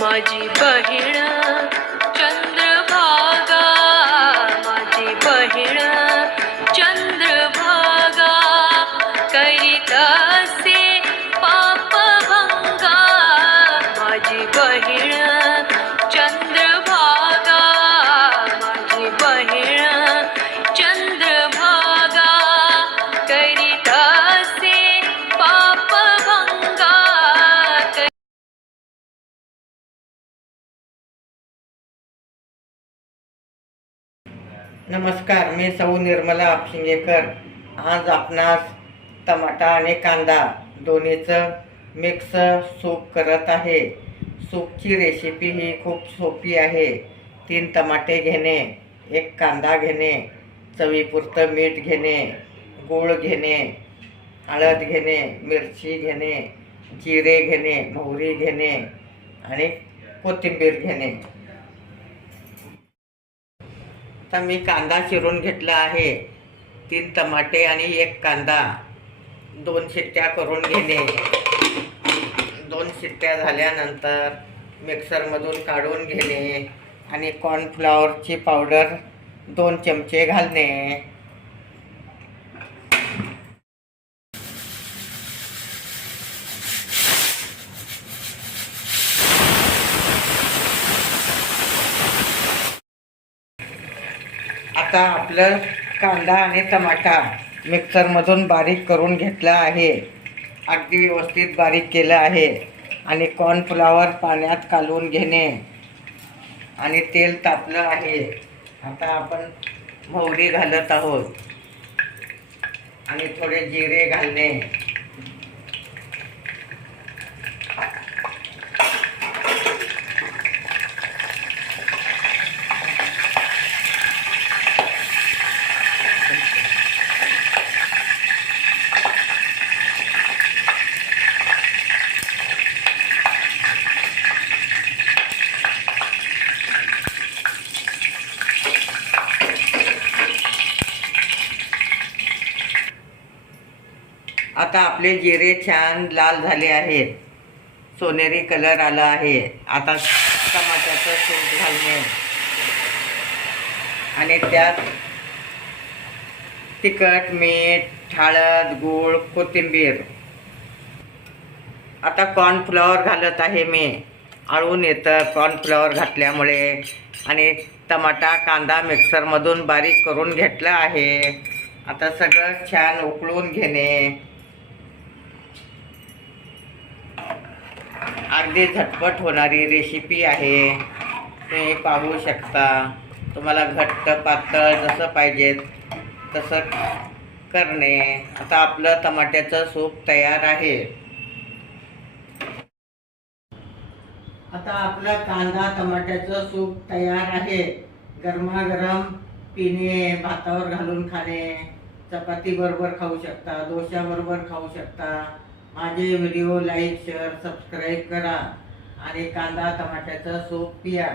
माझी बहीण चंद्रभागा, माझी बहीण चंद्रभागा, करीत असे पापभंगा, माझी बहीण चंद्रभागा, माझी बहीण चंद्रभागा, करीत असे पापभंगा. नमस्कार, मी सौ निर्मला आपशिंगेकर. आज आपणास टमाटा आणि कांदा दोन्हीचं मिक्स सूप करत आहे. सूपची रेसिपी ही खूप सोपी आहे. 3 टमाटे घेणे, 1 कांदा घेणे, चवीपुरतं मीठ घेणे, गूळ घेणे, हळद घेणे, मिरची घेणे, जिरे घेणे, मोहरी घेणे आणि कोथिंबीर घेणे. आता मी कांदा चिरून घेतला आहे. 3 टमाटे आणि 1 कांदा 2 शिट्ट्या करून घेणे. 2 शिट्ट्या झाल्यानंतर मिक्सरमधून काढून घेणे आणि कॉर्नफ्लॉवरची पावडर 2 चमचे घालणे. आता आपलं कांदा आणि टमाटा मिक्सरमधून बारीक करून घेतला आहे. अगदी व्यवस्थित बारीक केलं आहे. आणि कॉर्नफ्लॉवर पाण्यात कालवून घेणे आणि तेल तापलं आहे. आता आपण मोहरी घालत आहोत आणि थोडे जिरे घालणे. आता आपले जिरे छान लाल झाले आहेत. सोनेरी कलर आला आहे. आता टमाट्याचं सूप घालणे आणि त्यात तिखट, मीठ, हळद, गूळ, कोथिंबीर. आता कॉर्नफ्लॉवर घालत आहे मी. आळून येतं कॉर्नफ्लॉवर घातल्यामुळे. आणि टमाटा कांदा मिक्सरमधून बारीक करून घेतला आहे. आता सगळं छान उकळून घेणे. अगदी झटपट होणारी रेसिपी आहे. तुम्ही पाहू शकता. तुम्हाला घट्ट पातळ जसं पाहिजे तसं करणे. आता आपलं टमाट्याचं सूप तयार आहे. आता आपलं कांदा टमाट्याचं सूप तयार आहे. गरमागरम पिणे, भातावर घालून खाणे, चपाती बरोबर खाऊ शकता, डोश्याबरोबर खाऊ शकता. माझे व्हिडिओ लाईक, शेअर, सबस्क्राईब करा आणि कांदा टमाट्याचं सूप पिया.